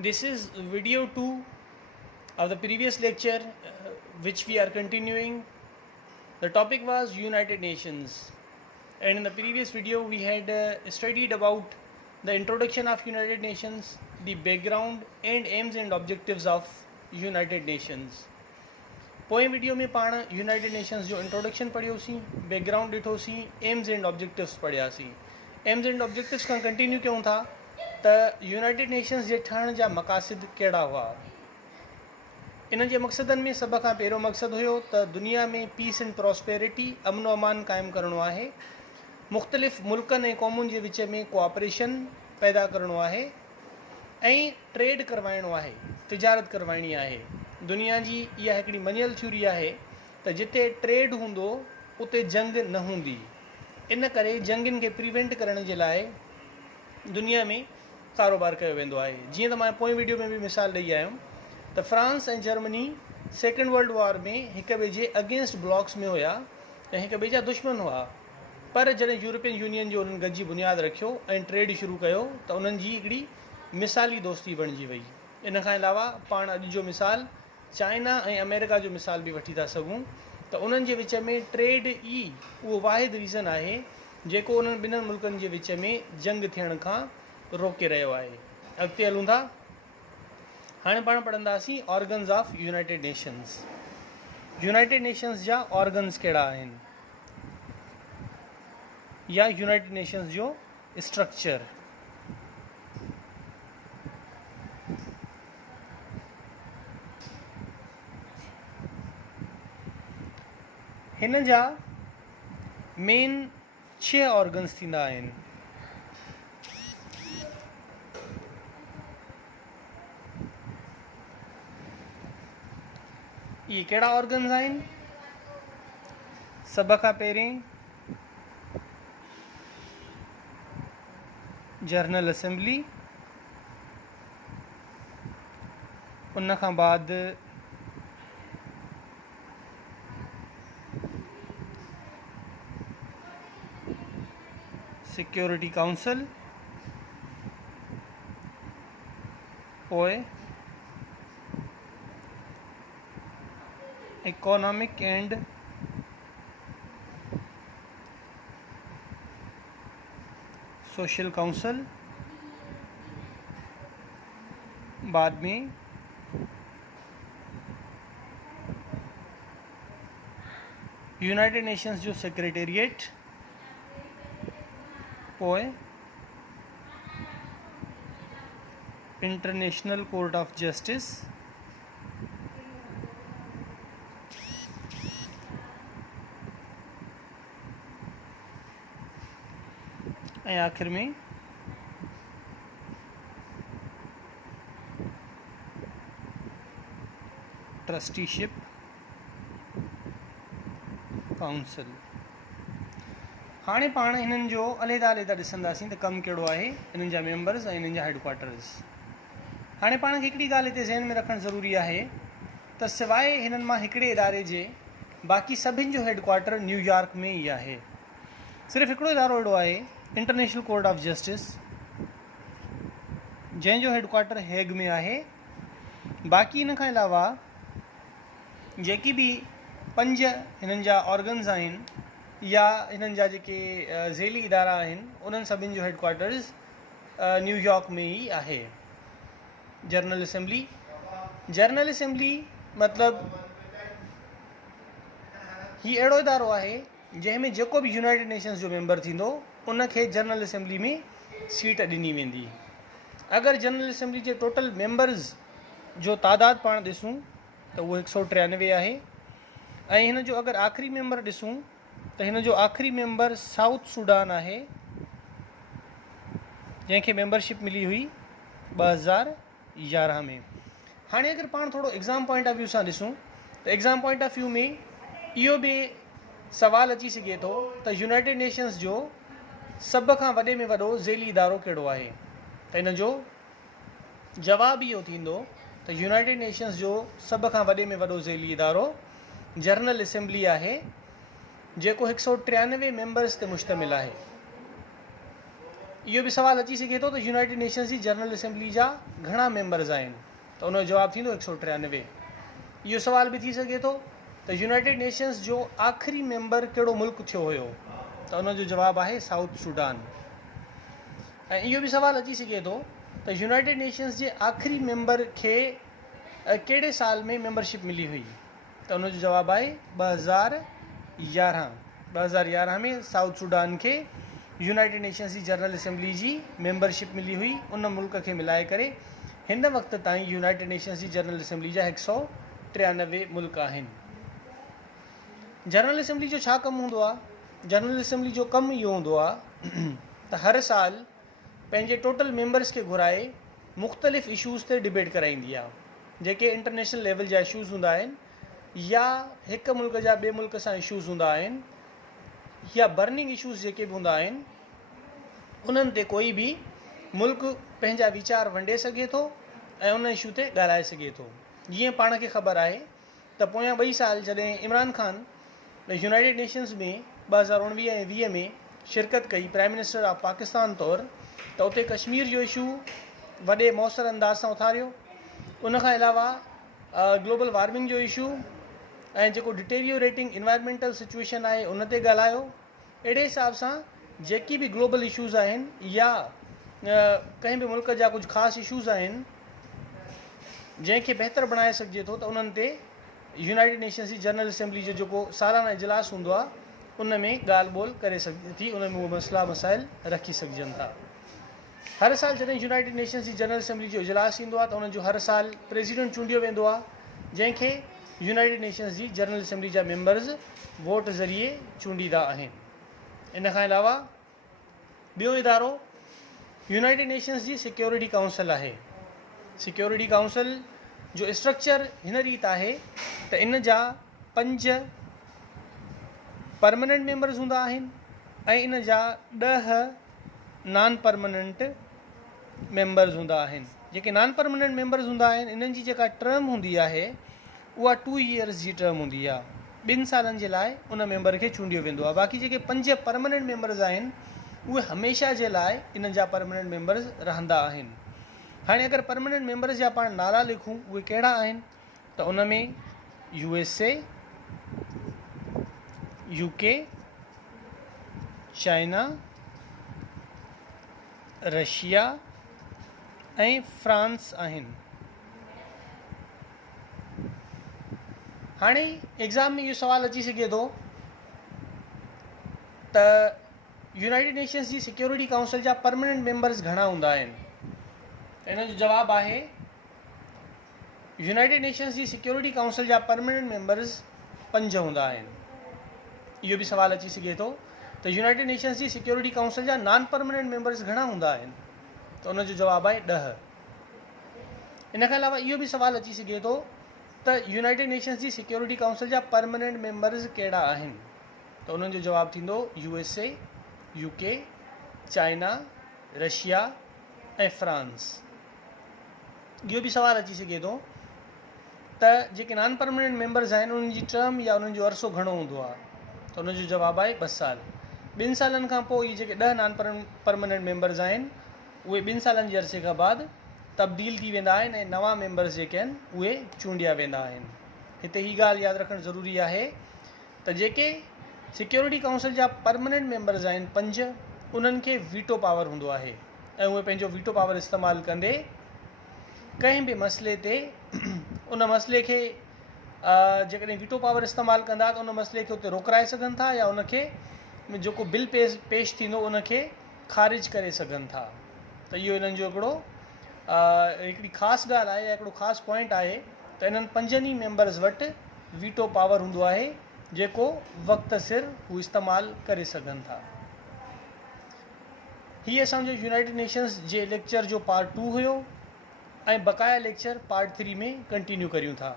This is video 2 of the previous lecture which we are continuing. The topic was United Nations, and in the previous video we had studied about the introduction of United Nations, the background and aims and objectives of United Nations. पोएं video में पाण United Nations जो introduction पढ़ियोसीं, background ॾिठोसीं, aims and objectives पढ़ियासीं. Aims and objectives खां continue कयूं था त यूनाइटेड नेशंस जे ठहण जा मक़ासिद कहिड़ा हुआ. इन जे मक़सदनि में सभ खां पहिरियों मक़सदु हुयो त दुनिया में पीस एंड प्रॉस्पेरिटी, अमन अमान क़ाइमु करिणो आहे. मुख़्तलिफ़ मुल्कनि ऐं क़ौमुनि जे विच में कोऑपरेशन पैदा करिणो आहे ऐं ट्रेड करवाइणो आहे, तिजारत करवाइणी आहे. दुनिया जी इहा हिकिड़ी मञियल थ्योरी आहे त जिते ट्रेड हूंदो उते जंग न हूंदी. इन करे जंगनि खे प्रिवेंट करण जे लाइ दुनिया में कारोबार कयो वेंदो आहे. जीअं त मां पोएं वीडियो में बि मिसाल ॾेई आयुमि त फ्रांस ऐं जर्मनी सेकेंड वर्ल्ड वॉर में हिक ॿिए जे अगेंस्ट ब्लॉक्स में हुया ऐं हिक ॿिए जा दुश्मन हुआ. पर जॾहिं यूरोपियन यूनियन जो उन्हनि गॾिजी बुनियादु रखियो ऐं ट्रेड शुरू कयो त उन्हनि जी हिकिड़ी मिसाली दोस्ती बणिजी वई. इन खां अलावा पाण अॼु जो मिसाल चाइना ऐं अमेरिका जो मिसाल बि वठी था सघूं त उन्हनि जे विच में ट्रेड ई उहो वाहिद रीज़न आहे जेको उन्हनि ॿिन्हिनि मुल्कनि जे विच में जंग थियण खां रोके रहियो आहे. अॻिते हलूं था. हाणे पाण पढ़ंदासीं organs of United Nations. United Nations जा ऑर्गन्स कहिड़ा आहिनि या यूनाइटेड नेशंस जो स्ट्रक्चर. हिन जा मेन 6 ऑर्गन्स थींदा आहिनि. इहे कहिड़ा ऑर्गन्स आहिनि? सभ खां पहिरें जनरल असेंबली, उन खां बाद सिक्योरिटी काउंसिल, पोइ इकोनॉमिक एंड सोशल काउंसिल, बाद में यूनाइटेड नेशंस जो सेक्रेटेरिएट, पोइ इंटरनेशनल कोर्ट ऑफ जस्टिस, ऐं आख़िर में ट्रस्टीशिप काउंसिल. हाणे पाण हिननि जो अलहदा अलहदा ॾिसंदासीं त कमु कहिड़ो आहे, हिननि जा मेंबर्स ऐं हिननि जा हेडक्वार्टर्स. हाणे पाण खे हिकिड़ी ॻाल्हि हिते ज़हन में रखणु ज़रूरी आहे त सवाइ हिननि मां हिकिड़े इदारे जे बाक़ी सभिनि जो हेडक्वार्टर न्यूयॉर्क में ई आहे. सिर्फ़ु हिकिड़ो इदारो अहिड़ो आहे, इंटरनेशनल कोर्ट ऑफ जस्टिस, जंहिंजो हेडक्वार्टर हेग में आहे. बाक़ी इन खां अलावा जेकी बि 5 हिननि जा ऑर्गन्स आहिनि या हिननि जा जेके ज़ेली इदारा आहिनि, उन्हनि सभिनि जो हेडक्वार्टर्स न्यूयॉर्क में ई आहे. General assembly. जनरल असेंबली मतिलबु हीउ अहिड़ो इदारो आहे जंहिंमें जेको बि यूनाइटेड नेशंस जो मेंबर थींदो उनखे जनरल असेंबली में सीट ॾिनी वेंदी. अगरि जनरल असेंबली जे टोटल मेंबर्स जो तादादु पाण ॾिसूं त उहो 193 आहे. ऐं हिन जो अगरि आख़िरी मेंबर ॾिसूं त हिन जो आख़िरी मेंबर साउथ सूडान आहे, जंहिंखे मेंबरशिप मिली हुई 2011 में. हाणे अगरि पाण थोरो एग्ज़ाम पॉइंट ऑफ व्यू सां ॾिसूं त एग्ज़ाम पॉइंट ऑफ व्यू में इहो बि सवालु अची सघे थो त यूनाइटेड नेशंस जो सभ खां वॾे में वॾो ज़ेली इदारो कहिड़ो आहे. त हिन जो जवाबु इहो थींदो त यूनाइटेड नेशंस जो सभ खां वॾे में वॾो ज़ेली इदारो जनरल असेंबली आहे, जेको 193 मेंबर्स ते मुश्तमिल आहे. इहो बि सवाल अची सघे थो त यूनाइटेड नेशंस जी जनरल असेंबली जा घणा मेंबर्स आहिनि, त उनजो जवाबु थींदो 193। इहो सवाल बि थी सघे थो त यूनाइटेड नेशंस जो आख़िरी मेंबर कहिड़ो मुल्क थियो हुयो, त उनजो जवाबु आहे साउथ सूडान। ऐं इहो बि सवाल अची सघे थो त यूनाइटेड नेशंस जे आख़िरी मेंबर खे कहिड़े साल में मेंबरशिप मिली हुई, त उनजो जवाबु आहे 2011। 2011 में साउथ सूडान खे यूनाइटेड नेशंस जी जनरल असेंबली जी मेंबरशिप मिली हुई। उन मुल्क खे मिलाए करे हिन वक़्त ताईं यूनाइटेड नेशंस जी जनरल असेंबली जा 193 मुल्क आहिनि। जनरल असेंबली जो छा कमु हूंदो आहे? जनरल असेंबली जो कमु इहो हूंदो आहे त हर साल पंहिंजे टोटल मेंबर्स खे घुराए मुख़्तलिफ़ इशूज़ ते डिबेट कराईंदी आहे, जेके इंटरनेशनल लेवल जा इशूज़ हूंदा आहिनि या हिकु मुल्क जा ॿिए मुल्क सां इशूज़ हूंदा आहिनि या बर्निंग इशूज़ जेके बि हूंदा आहिनि, उन्हनि ते कोई बि मुल्क पंहिंजा वीचार वंडे सघे थो ऐं उन इशू ते ॻाल्हाए सघे थो। जीअं पाण खे ख़बर आहे त पोयां 2 साल जॾहिं इमरान ख़ान यूनाइटेड नेशंस में 2019 ऐं 20 में शिरकत कई प्राइम मिनिस्टर ऑफ पाकिस्तान तौरु, त उते कश्मीर जो इशू वॾे मौसर अंदाज़ सां उथारियो। उनखां अलावा ग्लोबल वार्मिंग जो इशू ऐं जेको डिटेरियोरेटिंग इन्वायरमेंटल सिचुएशन आहे उन ते ॻाल्हायो। अहिड़े हिसाब सां जेकी बि ग्लोबल इशूज़ आहिनि या कंहिं बि मुल्क जा कुझु ख़ासि इशूज़ आहिनि जंहिंखे बहितर बणाए सघिजे थो, त उन्हनि ते यूनाइटेड नेशंस जी जनरल असेंबली जो जेको सालाना इजलास हूंदो आहे उन में ॻाल्हि ॿोल करे सघिजे थी, उन में उहे मसइला मसाइल रखी सघिजनि था। हर साल जॾहिं यूनाइटेड नेशंस जी जनरल असेंबली जो इजलास ईंदो आहे त उनजो हर साल प्रेसिडेंट चूंडियो वेंदो आहे, जंहिंखे यूनाइटेड नेशंस जी जनरल असेंबली जा मेंबर्स वोट ज़रिए चूंडींदा आहिनि। इन खां अलावा ॿियो इदारो यूनाइटेड नेशंस जी सिक्योरिटी काउंसिल आहे। सिक्योरिटी काउंसिल जो स्ट्रक्चर हिन रीति आहे त इन जा 5 परमानेंट मेंबर्स हूंदा आहिनि ऐं इन जा 10 नॉन परमानेंट मेंबर्स हूंदा आहिनि। जेके नॉन परमानेंट मेंबर्स हूंदा आहिनि इन्हनि जी जेका टर्म हूंदी आहे उहा 2 ईयर्स जी टर्म हूंदी आहे, 2 सालनि जे लाइ उन मेंबर खे चूंडियो वेंदो आहे। बाक़ी जेके 5 परमानेंट मेंबर्स आहिनि उहे हमेशह जे लाइ इन्हनि जा परमानेंट मेंबर्स रहंदा आहिनि। हाणे अगरि परमानेंट मेंबर्स जा पाण नाला लिखूं उहे कहिड़ा आहिनि, त उन में USA, UK, चाइना, रशिया ऐं फ्रांस आहिनि। हाणे एग्ज़ाम में इहो सवाल अची सघे थो त यूनाइटेड नेशंस जी सिक्योरिटी काउंसिल जा परमानेंट मेंबर्स घणा हूंदा आहिनि? इन जो जवाबु आहे यूनाइटेड नेशंस जी सिक्योरिटी काउंसिल जा परमानेंट मेंबर्स 5 हूंदा आहिनि। इहो बि सवाल अची सघे थो त यूनाइटेड नेशंस जी सिक्योरिटी काउंसिल जा नॉन परमानेंट मेंबर्स घणा हूंदा आहिनि, त उनजो जवाबु आहे 10। इन खां अलावा इहो बि सवाल अची सघे थो त यूनाइटेड नेशंस जी सिक्योरिटी काउंसिल जा परमानेंट मेंबर्स कहिड़ा आहिनि, त उन्हनि जो जवाबु थींदो USA, UK, चाइना, रशिया ऐं फ्रांस। इहो बि सवाल अची सघे थो त जेके नॉन परमानेंट मेंबर्स आहिनि उन्हनि जी टर्म या उन्हनि जो अरसो घणो हूंदो आहे, त उनजो जवाबु आहे 2 साल। 2 सालनि खां पोइ इहे जेके 10 नॉन परमानेंट मेंबर्स आहिनि उहे 2 सालनि जे अरसे खां बाद तब्दील थी वेंदा आहिनि ऐं नवां मेंबर्स जेके आहिनि उहे चूंडिया वेंदा आहिनि। हिते हीअ ॻाल्हि यादि रखणु ज़रूरी आहे त जेके सिक्योरिटी काउंसिल जा परमानेंट मेंबर्स आहिनि 5, उन्हनि खे वीटो पावर हूंदो आहे ऐं उहे पंहिंजो वीटो पावर इस्तेमालु कंदे कंहिं बि मसइले ते उन मसइले खे जेकॾहिं वीटो पावर इस्तेमालु कंदा त उन मसइले खे उते रोकाए सघनि था या उनखे जेको बिल पेश थींदो उनखे ख़ारिज करे सघनि था। त इहो इन्हनि जो हिकिड़ी ख़ासि ॻाल्हि आहे या हिकिड़ो ख़ासि पॉइंट आहे त इन्हनि 5 ई मेंबर्स वटि वीटो पावर हूंदो आहे जेको वक़्त सिर हू इस्तेमालु करे सघनि था। हीअ असांजो यूनाइटेड नेशंस जे लेक्चर जो पार्ट 2 हुयो ऐं बक़ाया लेक्चर पार्ट 3 में कंटिन्यू करियूं था।